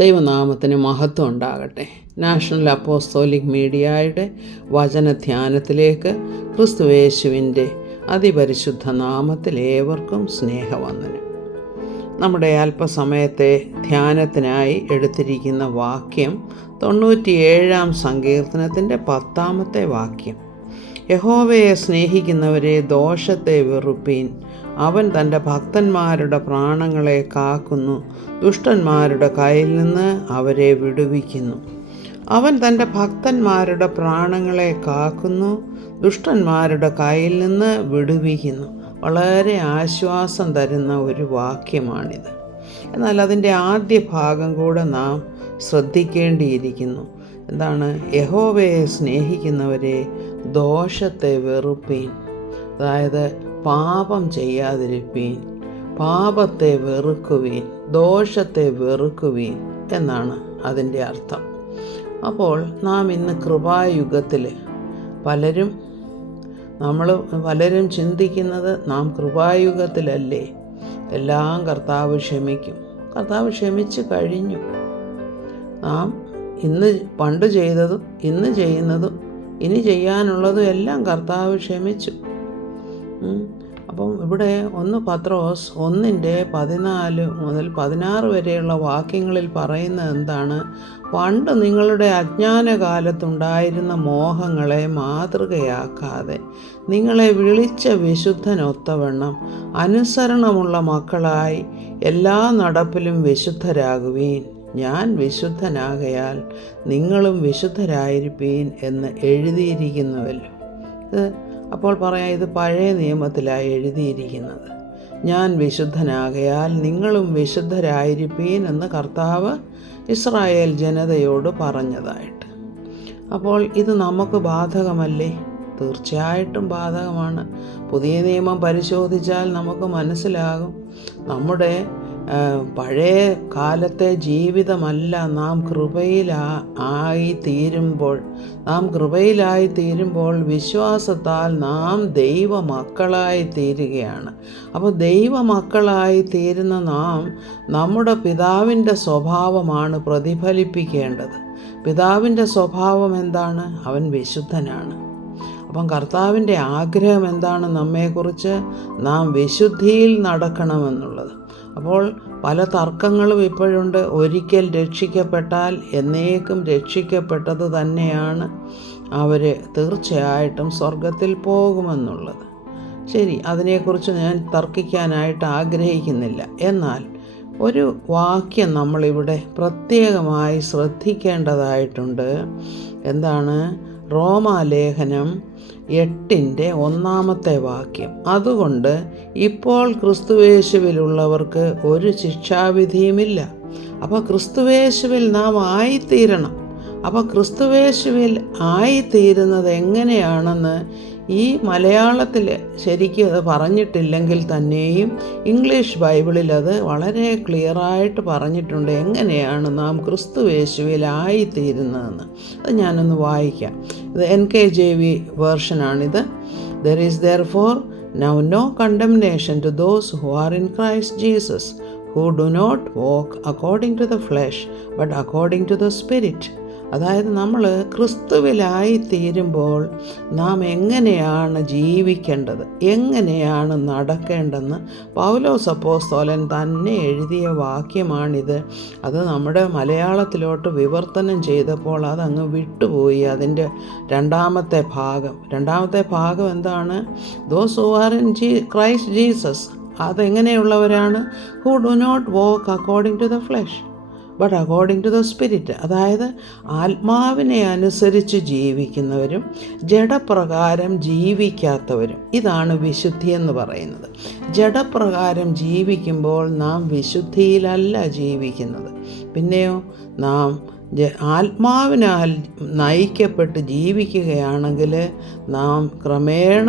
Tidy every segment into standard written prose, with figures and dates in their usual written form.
ദൈവനാമത്തിന് മഹത്വം ഉണ്ടാകട്ടെ. നാഷണൽ അപ്പോസ്തോലിക് മീഡിയയുടെ വചനധ്യാനത്തിലേക്ക് ക്രിസ്തുയേശുവിൻ്റെ അതിപരിശുദ്ധ നാമത്തിൽ ഏവർക്കും സ്നേഹവന്ദനം. നമ്മുടെ അല്പസമയത്തെ ധ്യാനത്തിനായി എടുത്തിരിക്കുന്ന വാക്യം 97-ാം സങ്കീർത്തനത്തിൻ്റെ 10-ാമത്തെ വാക്യം. യഹോവയെ സ്നേഹിക്കുന്നവരെ ദോഷത്തെ വെറുപ്പീൻ, അവൻ തൻ്റെ ഭക്തന്മാരുടെ പ്രാണങ്ങളെ കാക്കുന്നു, ദുഷ്ടന്മാരുടെ കയ്യിൽ നിന്ന് അവരെ വിടുവിക്കുന്നു. അവൻ തൻ്റെ ഭക്തന്മാരുടെ പ്രാണങ്ങളെ കാക്കുന്നു, ദുഷ്ടന്മാരുടെ കയ്യിൽ നിന്ന് വിടുവിക്കുന്നു. വളരെ ആശ്വാസം തരുന്ന ഒരു വാക്യമാണിത്. എന്നാൽ അതിൻ്റെ ആദ്യ ഭാഗം കൂടെ നാം ശ്രദ്ധിക്കേണ്ടിയിരിക്കുന്നു. എന്താണ്? യഹോവയെ സ്നേഹിക്കുന്നവരെ ദോഷത്തെ വെറുപ്പീൻ, അതായത് പാപം ചെയ്യാതിരിപ്പീൻ, പാപത്തെ വെറുക്കുവീൻ, ദോഷത്തെ വെറുക്കുവീൻ എന്നാണ് അതിൻ്റെ അർത്ഥം. അപ്പോൾ നാം ഇന്ന് കൃപായുഗത്തിൽ പലരും ചിന്തിക്കുന്നത്, നാം കൃപായുഗത്തിലല്ലേ, എല്ലാം കർത്താവ് ക്ഷമിക്കും. കർത്താവ് ക്ഷമിച്ച് കഴിഞ്ഞു. നാം പണ്ട് ചെയ്തതും ഇന്ന് ചെയ്യുന്നതും ഇനി ചെയ്യാനുള്ളതും എല്ലാം കർത്താവ് ക്ഷമിച്ചു. അപ്പം ഇവിടെ 1 പത്രോസ് 1:14 മുതൽ 16 വരെയുള്ള വാക്യങ്ങളിൽ പറയുന്നത് എന്താണ്? പണ്ട് നിങ്ങളുടെ അജ്ഞാനകാലത്തുണ്ടായിരുന്ന മോഹങ്ങളെ മാതൃകയാക്കാതെ നിങ്ങളെ വിളിച്ച വിശുദ്ധനൊത്തവണ്ണം അനുസരണമുള്ള മക്കളായി എല്ലാ നടപ്പിലും വിശുദ്ധരാകുവീൻ. ഞാൻ വിശുദ്ധനാകയാൽ നിങ്ങളും വിശുദ്ധരായിരിപ്പീൻ എന്ന് എഴുതിയിരിക്കുന്നുവല്ലോ. അപ്പോൾ പറയാം, ഇത് പഴയ നിയമത്തിലായി എഴുതിയിരിക്കുന്നത്. ഞാൻ വിശുദ്ധനാകയാൽ നിങ്ങളും വിശുദ്ധരായിരിപ്പീൻ എന്ന് കർത്താവ് ഇസ്രായേൽ ജനതയോട് പറഞ്ഞതായിട്ട്. അപ്പോൾ ഇത് നമുക്ക് ബാധകമല്ലേ? തീർച്ചയായിട്ടും ബാധകമാണ്. പുതിയ നിയമം പരിശോധിച്ചാൽ നമുക്ക് മനസ്സിലാകും, നമ്മുടെ പഴയ കാലത്തെ ജീവിതമല്ല നാം കൃപയിലായി തീരുമ്പോൾ വിശ്വാസത്താൽ നാം ദൈവമക്കളായി തീരുകയാണ്. അപ്പോൾ ദൈവമക്കളായി തീരുന്ന നാം നമ്മുടെ പിതാവിൻ്റെ സ്വഭാവമാണ് പ്രതിഫലിപ്പിക്കേണ്ടത്. പിതാവിൻ്റെ സ്വഭാവം എന്താണ്? അവൻ വിശുദ്ധനാണ്. അപ്പം കർത്താവിൻ്റെ ആഗ്രഹം എന്താണ്? നമ്മെക്കുറിച്ച് നാം വിശുദ്ധിയിൽ നടക്കണമെന്നുള്ളത്. അപ്പോൾ പല തർക്കങ്ങളും ഇപ്പോഴുണ്ട്. ഒരിക്കൽ രക്ഷിക്കപ്പെട്ടാൽ എന്നേക്കും രക്ഷിക്കപ്പെട്ടത് തന്നെയാണ് അവർ തീർച്ചയായിട്ടും സ്വർഗത്തിൽ പോകുമെന്നുള്ളത്. ശരി, അതിനെക്കുറിച്ച് ഞാൻ തർക്കിക്കാനായിട്ട് ആഗ്രഹിക്കുന്നില്ല. എന്നാൽ ഒരു വാക്യം നമ്മളിവിടെ പ്രത്യേകമായി ശ്രദ്ധിക്കേണ്ടതായിട്ടുണ്ട്. എന്താണ്? റോമാലേഖനം 8:1 വാക്യം. അതുകൊണ്ട് ഇപ്പോൾ ക്രിസ്തുയേശുവിലുള്ളവർക്ക് ഒരു ശിക്ഷാവിധിയുമില്ല. അപ്പോൾ ക്രിസ്തുയേശുവിൽ നാം ആയിത്തീരണം. അപ്പോൾ ക്രിസ്തുയേശുവിൽ ആയിത്തീരുന്നത് എങ്ങനെയാണെന്ന് ഈ മലയാളത്തിൽ ശരിക്കും അത് പറഞ്ഞിട്ടില്ലെങ്കിൽ തന്നെയും ഇംഗ്ലീഷ് ബൈബിളിൽ അത് വളരെ ക്ലിയറായിട്ട് പറഞ്ഞിട്ടുണ്ട്, എങ്ങനെയാണ് നാം ക്രിസ്തുയേശുവിലായിത്തീരുന്നതെന്ന്. അത് ഞാനൊന്ന് വായിക്കാം. ഇത് NKJV വേർഷനാണിത്. There is therefore now no condemnation to those who are in Christ Jesus, who do not walk according to the flesh, but according to the Spirit. അതായത് നമ്മൾ ക്രിസ്തുവിലായി തീരുമ്പോൾ നാം എങ്ങനെയാണ് ജീവിക്കേണ്ടത്, എങ്ങനെയാണ് നടക്കേണ്ടതെന്ന് പൗലോസ് അപ്പോസ്തലൻ തന്നെ എഴുതിയ വാക്യമാണിത്. അത് നമ്മുടെ മലയാളത്തിലോട്ട് വിവർത്തനം ചെയ്തപ്പോൾ അതങ്ങ് വിട്ടുപോയി. അതിൻ്റെ രണ്ടാമത്തെ ഭാഗം എന്താണ്? Those who are in Christ Jesus. അതെങ്ങനെയുള്ളവരാണ്? Who do not walk according to the flesh but according to the spirit. അതായത് ആത്മാവിനെ അനുസരിച്ച് ജീവിക്കുന്നവരും ജഡപ്രകാരം ജീവിക്കാത്തവരും. ഇതാണ് വിശുദ്ധി എന്ന് പറയുന്നത്. ജഡപ്രകാരം ജീവിക്കുമ്പോൾ നാം വിശുദ്ധിയിലല്ല ജീവിക്കുന്നത്. പിന്നെയോ നാം ആത്മാവിനാൽ നയിക്കപ്പെട്ട് ജീവിക്കുകയാണെങ്കിൽ നാം ക്രമേണ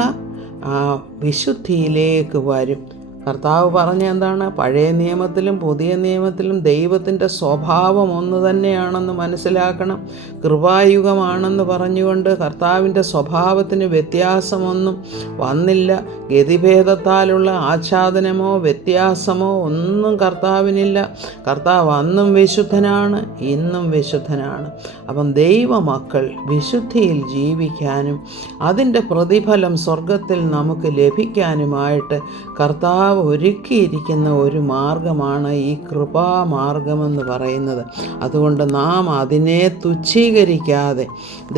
വിശുദ്ധിയിലേക്ക് വരും. കർത്താവ് പറഞ്ഞ എന്താണ്? പഴയ നിയമത്തിലും പുതിയ നിയമത്തിലും ദൈവത്തിൻ്റെ സ്വഭാവം ഒന്ന് തന്നെയാണെന്ന് മനസ്സിലാക്കണം. കൃപായുഗമാണെന്ന് പറഞ്ഞുകൊണ്ട് കർത്താവിൻ്റെ സ്വഭാവത്തിന് വ്യത്യാസമൊന്നും വന്നില്ല. ഗതിഭേദത്താലുള്ള ആച്ഛാദനമോ വ്യത്യാസമോ ഒന്നും കർത്താവിനില്ല. കർത്താവ് അന്നും വിശുദ്ധനാണ്, ഇന്നും വിശുദ്ധനാണ്. അപ്പം ദൈവമക്കൾ വിശുദ്ധിയിൽ ജീവിക്കാനും അതിൻ്റെ പ്രതിഫലം സ്വർഗത്തിൽ നമുക്ക് ലഭിക്കാനുമായിട്ട് കർത്താവ് ഒരുക്കിയിരിക്കുന്ന ഒരു മാർഗമാണ് ഈ കൃപാമാർഗമെന്ന് പറയുന്നത്. അതുകൊണ്ട് നാം അതിനെ തുച്ഛീകരിക്കാതെ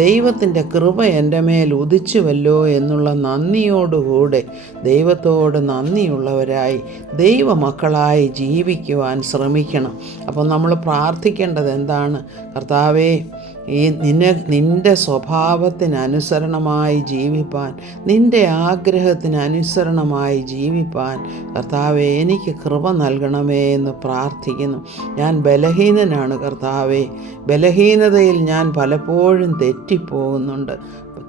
ദൈവത്തിൻ്റെ കൃപ എൻ്റെ മേൽ ഉദിച്ചുവല്ലോ എന്നുള്ള നന്ദിയോടുകൂടെ ദൈവത്തോട് നന്ദിയുള്ളവരായി ദൈവമക്കളായി ജീവിക്കുവാൻ ശ്രമിക്കണം. അപ്പോൾ നമ്മൾ പ്രാർത്ഥിക്കേണ്ടത് എന്താണ്? കർത്താവേ, നിൻ്റെ സ്വഭാവത്തിനനുസരണമായി ജീവിപ്പാൻ, നിൻ്റെ ആഗ്രഹത്തിനനുസരണമായി ജീവിപ്പാൻ കർത്താവേ എനിക്ക് കൃപ നൽകണമേ എന്ന് പ്രാർത്ഥിക്കുന്നു. ഞാൻ ബലഹീനനാണ് കർത്താവേ. ബലഹീനതയിൽ ഞാൻ പലപ്പോഴും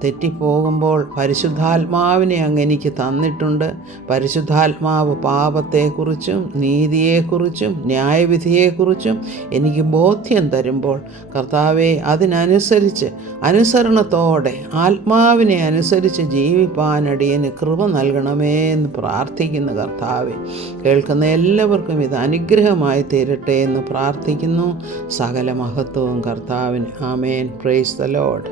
തെറ്റിപ്പോകുമ്പോൾ പരിശുദ്ധാത്മാവിനെ അങ്ങ് എനിക്ക് തന്നിട്ടുണ്ട്. പരിശുദ്ധാത്മാവ് പാപത്തെക്കുറിച്ചും നീതിയെക്കുറിച്ചും ന്യായവിധിയെക്കുറിച്ചും എനിക്ക് ബോധ്യം തരുമ്പോൾ കർത്താവെ അതിനനുസരിച്ച് അനുസരണത്തോടെ ആത്മാവിനെ അനുസരിച്ച് ജീവിപ്പാനടിയന് കൃപ നൽകണമേ എന്ന് പ്രാർത്ഥിക്കുന്നു. കർത്താവെ, കേൾക്കുന്ന എല്ലാവർക്കും ഇത് അനുഗ്രഹമായി തീരട്ടെ എന്ന് പ്രാർത്ഥിക്കുന്നു. സകല മഹത്വവും കർത്താവിന്. ആമേൻ. Praise the Lord.